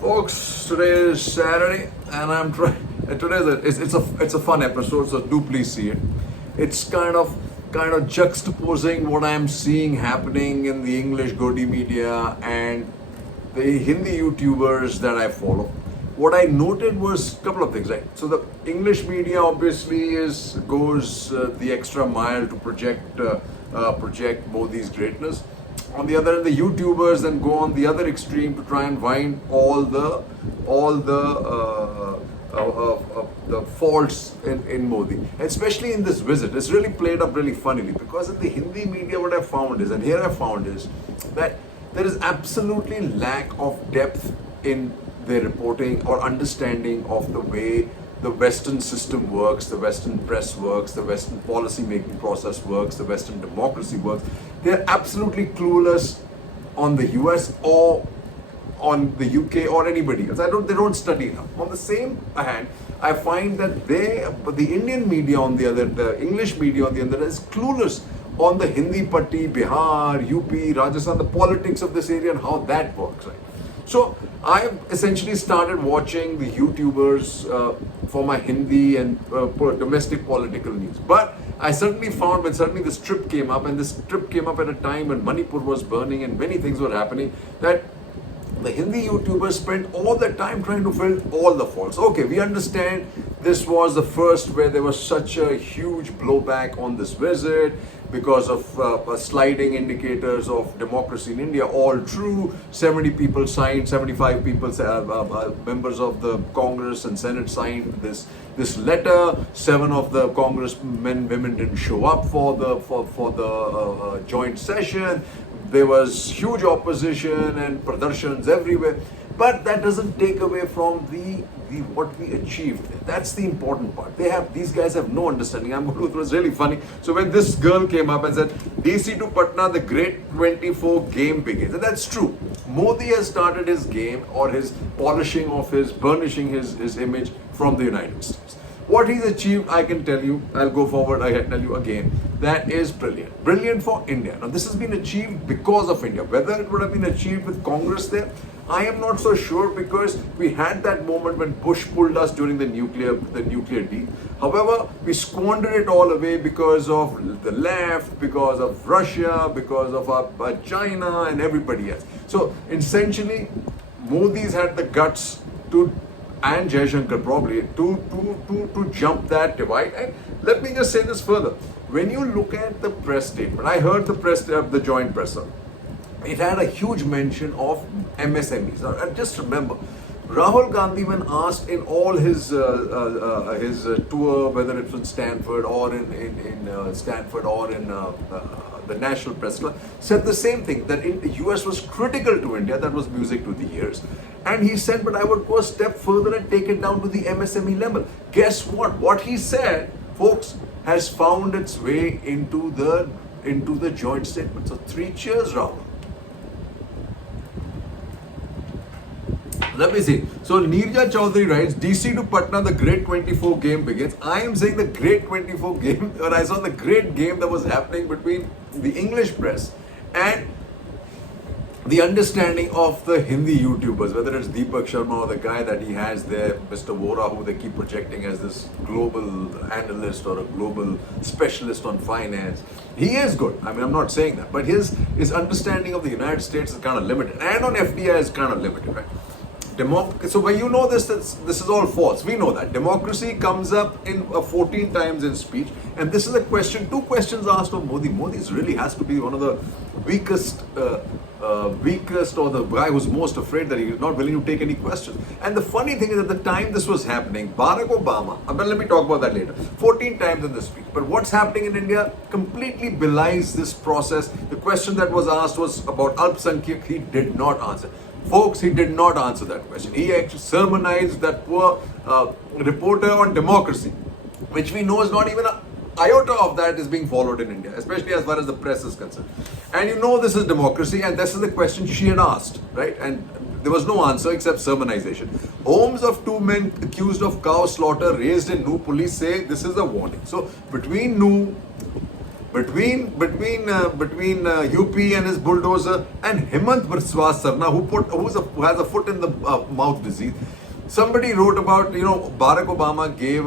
Folks, today is Saturday, and I'm trying. It's a fun episode, so do please see it. It's kind of juxtaposing what I'm seeing happening in the English Godi media and the Hindi YouTubers that I follow. What I noted was a couple of things. Right, so the English media obviously goes the extra mile to project Modi's greatness. On the other hand, the YouTubers then go on the other extreme to try and find all the faults in Modi, especially in this visit. It's really played up really funnily because in the Hindi media, what I found is, and here I found is that there is absolutely lack of depth in their reporting or understanding of the way the Western system works, the Western press works, the Western policy making process works, the Western democracy works. They're absolutely clueless on the US or on the UK or anybody else. They don't study enough. On the same hand, I find that the Indian media on the other, the English media on the other is clueless on the Hindi Patti, Bihar, UP, Rajasthan, the politics of this area and how that works, right? So I've essentially started watching the YouTubers for my Hindi and domestic political news. But I certainly found when suddenly this trip came up, and this trip came up at a time when Manipur was burning and many things were happening, that the Hindi YouTubers spent all the time trying to fill all the faults. Okay, we understand this was the first where there was such a huge blowback on this visit because of sliding indicators of democracy in India. All true. 70 people signed, 75 people, members of the Congress and Senate signed this letter. 7 of the congressmen, women didn't show up for the joint session. There was huge opposition and pradarshans everywhere, but that doesn't take away from the what we achieved. That's the important part. These guys have no understanding. It was really funny. So when this girl came up and said, DC to Patna, the great 24 game begins. And that's true. Modi has started his game or his burnishing his image from the United States. What he's achieved, I can tell you, I'll go forward, I can tell you again, that is brilliant. Brilliant for India. Now, this has been achieved because of India. Whether it would have been achieved with Congress there, I am not so sure, because we had that moment when Bush pulled us during the nuclear deal. However, we squandered it all away because of the left, because of Russia, because of China and everybody else. So, essentially, Modi's had the guts and Jaishankar probably to jump that divide. And let me just say this further. When you look at the press statement, I heard the joint presser. It had a huge mention of MSMEs. Now, just remember, Rahul Gandhi, when asked in all his tour, whether it's in Stanford or in Stanford or in the National Press Club, said the same thing, that the US was critical to India. That was music to the ears. And he said, but I would go a step further and take it down to the MSME level. Guess what? What he said, folks, has found its way into the joint statement. So 3 cheers, Rahul. Let me see. So Neerja Chaudhary writes, DC to Patna, the great 24 game begins. I am saying the great 24 game, or I saw the great game that was happening between the English press and the understanding of the Hindi YouTubers, whether it's Deepak Sharma or the guy that he has there, Mr. Vora, who they keep projecting as this global analyst or a global specialist on finance. He is good. I mean, I'm not saying that, but his understanding of the United States is kind of limited, and on FDI is kind of limited, right? So when you know this is all false. We know that. Democracy comes up in 14 times in speech, and this is a question, 2 questions asked of Modi. Modi really has to be one of the weakest or the guy who's most afraid that he is not willing to take any questions. And the funny thing is, at the time this was happening, Barack Obama, let me talk about that later, 14 times in the speech. But what's happening in India completely belies this process. The question that was asked was about Alpsankyak. He did not answer. Folks, he did not answer that question. He actually sermonized that poor reporter on democracy, which we know is not even a iota of that is being followed in India, especially as far as the press is concerned. And you know this is democracy, and this is the question she had asked, right? And there was no answer except sermonization. Homes of 2 men accused of cow slaughter raised in New. Police say this is a warning. So between New between UP and his bulldozer and Hemant Biswa Sarna, who has a foot in the mouth disease. Somebody wrote about, Barack Obama gave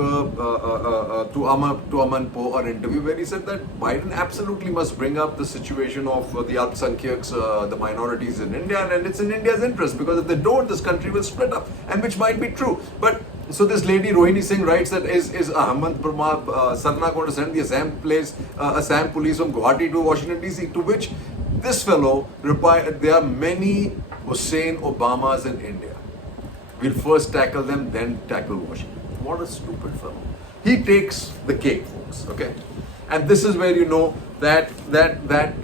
to Aman Poe an interview where he said that Biden absolutely must bring up the situation of the Alpsankhyaks, the minorities in India, and it's in India's interest, because if they don't, this country will split up, and which might be true. But so this lady Rohini Singh writes that is Ahmad Sarna going to send the Assam police from Guwahati to Washington DC? To which this fellow replied, there are many Hussein Obamas in India. We'll first tackle them, then tackle Washington. What a stupid fellow. He takes the cake, folks, okay? And this is where you know that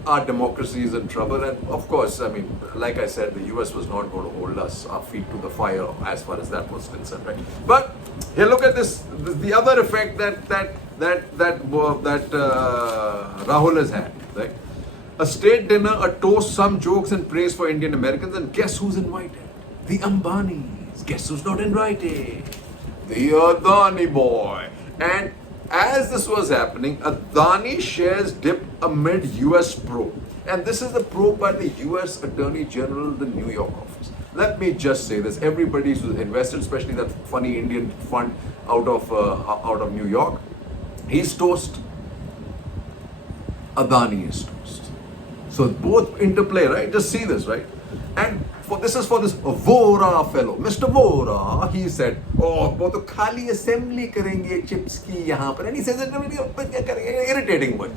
our democracy is in trouble. And of course, I mean, like I said, the US was not going to hold our feet to the fire as far as that was concerned, right? But here, look at this. The other effect that Rahul has had, right? A state dinner, a toast, some jokes and praise for Indian Americans, and guess who's invited? The Ambanis. Guess who's not invited? The Adani boy. And as this was happening, Adani shares dip amid US probe. And this is the probe by the US Attorney General, the New York office. Let me just say this. Everybody who's invested, especially that funny Indian fund out of New York, he's toast. Adani is toast. So both interplay, right? Just see this, right? And this is for this Vora fellow, Mr. Vora. He said, "Oh, वो तो खाली assembly करेंगे chips की यहाँ पर," and he says it irritating word.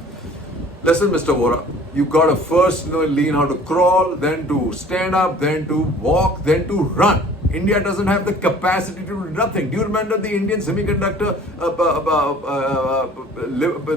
Listen, Mr. Vora, you got to first learn how to crawl, then to stand up, then to walk, then to run. India doesn't have the capacity to do nothing. Do you remember the Indian semiconductor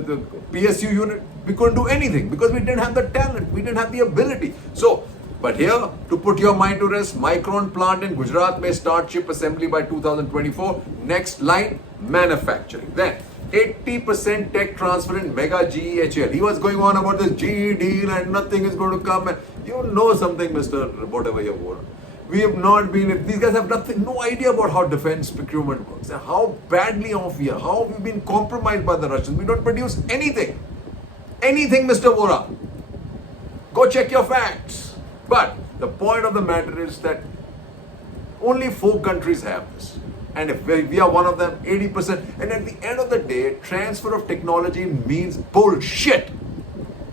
the PSU unit? We couldn't do anything because we didn't have the talent, we didn't have the ability. So, but here, to put your mind to rest, Micron plant in Gujarat may start chip assembly by 2024. Next line, manufacturing. Then, 80% tech transfer in mega GEHL. He was going on about this GE deal and nothing is going to come. And you know something, Mr. Whatever you were. We have not been, these guys have no idea about how defense procurement works and how badly off we are, how we've been compromised by the Russians. We don't produce anything. Anything, Mr. Vora. Go check your facts. But the point of the matter is that only 4 countries have this. And if we are one of them, 80%. And at the end of the day, transfer of technology means bullshit.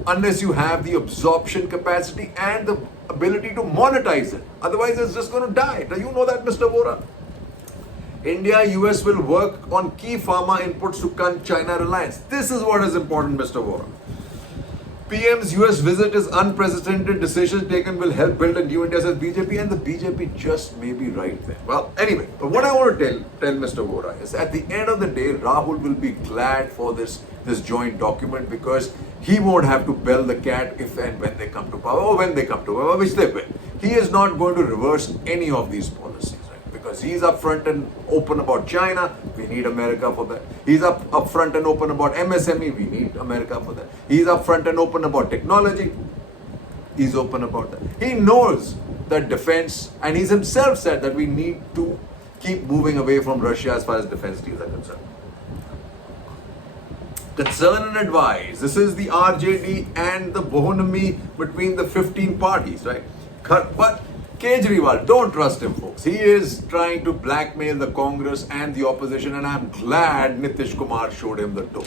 Unless you have the absorption capacity and the ability to monetize it. Otherwise, it's just going to die. Do you know that, Mr. Vora? India, US will work on key pharma inputs to cut China reliance. This is what is important, Mr. Vora. PM's US visit is unprecedented. Decisions taken will help build a new India, says BJP, and the BJP just may be right there. Well, anyway, but what I want to tell Mr. Vora is at the end of the day, Rahul will be glad for this joint document because he won't have to bell the cat if and when they come to power, or when they come to power, which they will. He is not going to reverse any of these policies. Because he's upfront and open about China, we need America for that. He's upfront and open about MSME, we need America for that. He's upfront and open about technology, he's open about that. He knows that defense, and he's himself said that we need to keep moving away from Russia as far as defense deals are concerned. Concern and advise. This is the RJD and the bohonami between the 15 parties, right? But Kejriwal, don't trust him, folks. He is trying to blackmail the Congress and the opposition, and I'm glad Nitish Kumar showed him the door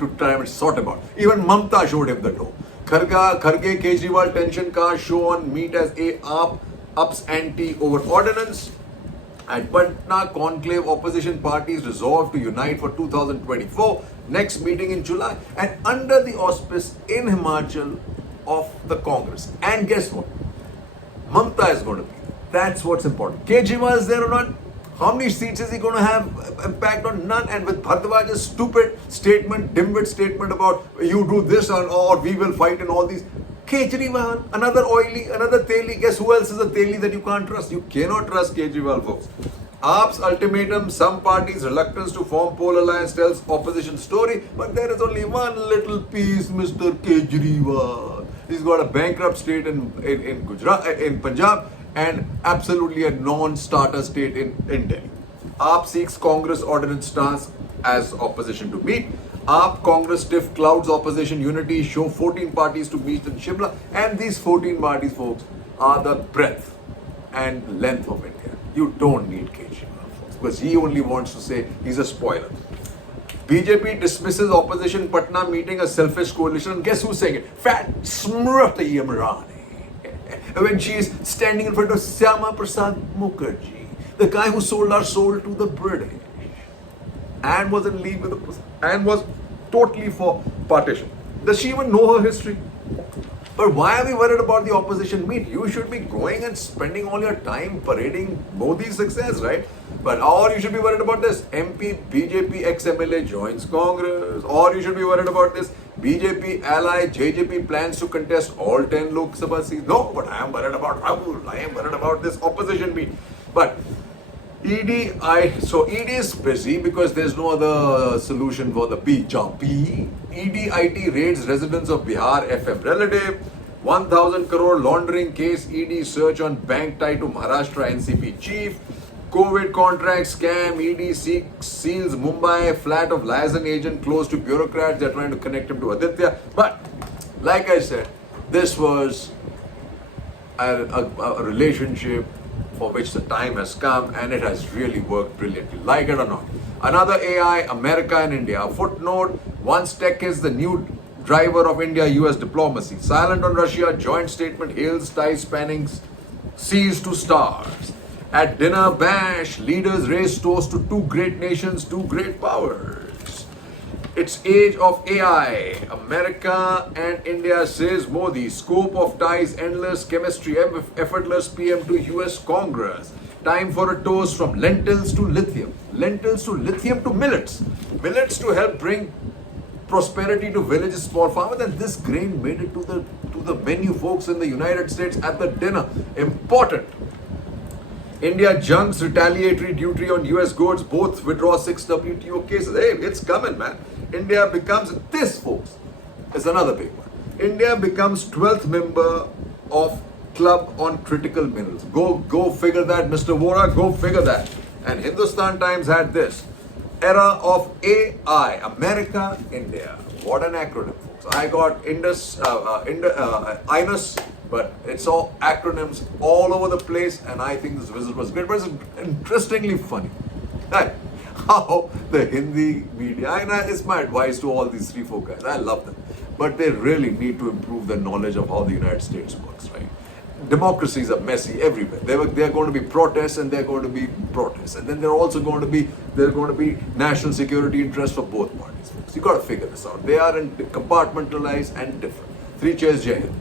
to try and sort him out. Even Mamta showed him the door. Kharge Kejriwal tension ka show on meet as a ups ante over ordinance. At Patna conclave, opposition parties resolved to unite for 2024. Next meeting in July, and under the auspice in Himachal of the Congress. And guess what? Mamta is going to be there. That's what's important. Kejriwal is there or not? How many seats is he going to have impact on? None. And with Bhardwaj's stupid statement, dimwit statement about you do this or we will fight and all these. Kejriwal, another oily, another teli. Guess who else is a teli that you can't trust? You cannot trust Kejriwal, folks. AAP's ultimatum, some parties' reluctance to form poll alliance tells opposition story, but there is only one little piece, Mr. Kejriwal. He's got a bankrupt state in Gujarat, in Punjab, and absolutely a non-starter state in Delhi. AAP seeks Congress ordinance stance as opposition to meet. AAP Congress stiff clouds opposition unity, show 14 parties to meet in Shimla. And these 14 parties, folks, are the breadth and length of India. You don't need Kejriwal, folks, because he only wants to say he's a spoiler. BJP dismisses opposition Patna meeting a selfish coalition. And guess who's saying it? Fat Smriti Imrani. When she is standing in front of Syama Prasad Mukherjee, the guy who sold our soul to the British and was in league with the and was totally for partition. Does she even know her history? But why are we worried about the opposition meet? You should be going and spending all your time parading Modi's success, right? Or you should be worried about this. MP, BJP ex-MLA joins Congress. Or you should be worried about this. BJP ally JJP plans to contest all 10 Lok Sabha seats. No, but I am worried about Rahul. I am worried about this opposition meet. But ED is busy because there's no other solution for the BJP. ED raids residents of Bihar FM relative. 1,000 crore laundering case, ED search on bank tie to Maharashtra NCP chief. COVID contract scam, ED seals Mumbai flat of liaison agent close to bureaucrats. They're trying to connect him to Aditya. But like I said, this was a relationship for which the time has come, and it has really worked brilliantly, like it or not. Another AI, America and India. A footnote, once tech is the new driver of India-US diplomacy. Silent on Russia, joint statement hails ties spanning seas to stars. At dinner bash, leaders raise toast to two great nations, two great powers. It's age of AI. America and India, says Modi. Scope of ties endless, chemistry effortless, PM to US Congress. Time for a toast from lentils to lithium. Lentils to lithium to millets. Millets to help bring prosperity to villages, small farmers. And this grain made it to the menu, folks, in the United States at the dinner. Important. India junks retaliatory duty on US goods, both withdraw 6 WTO cases. Hey, it's coming, man. India becomes, this, folks, is another big one. India becomes 12th member of Club on Critical Minerals. Go figure that, Mr. Vora, go figure that. And Hindustan Times had this. Era of AI, America, India. What an acronym, folks. I got INUS, but it's all acronyms all over the place, and I think this visit was great. But it's interestingly funny. Right? How the Hindi media, and it's my advice to all these 3-4 guys, I love them, but they really need to improve their knowledge of how the United States works, right? Democracies are messy everywhere. There are going to be protests, and there are going to be protests, and then there are also going to be national security interests for both parties. So you got to figure this out. They are compartmentalized and different. 3 cheers, Jai Hind.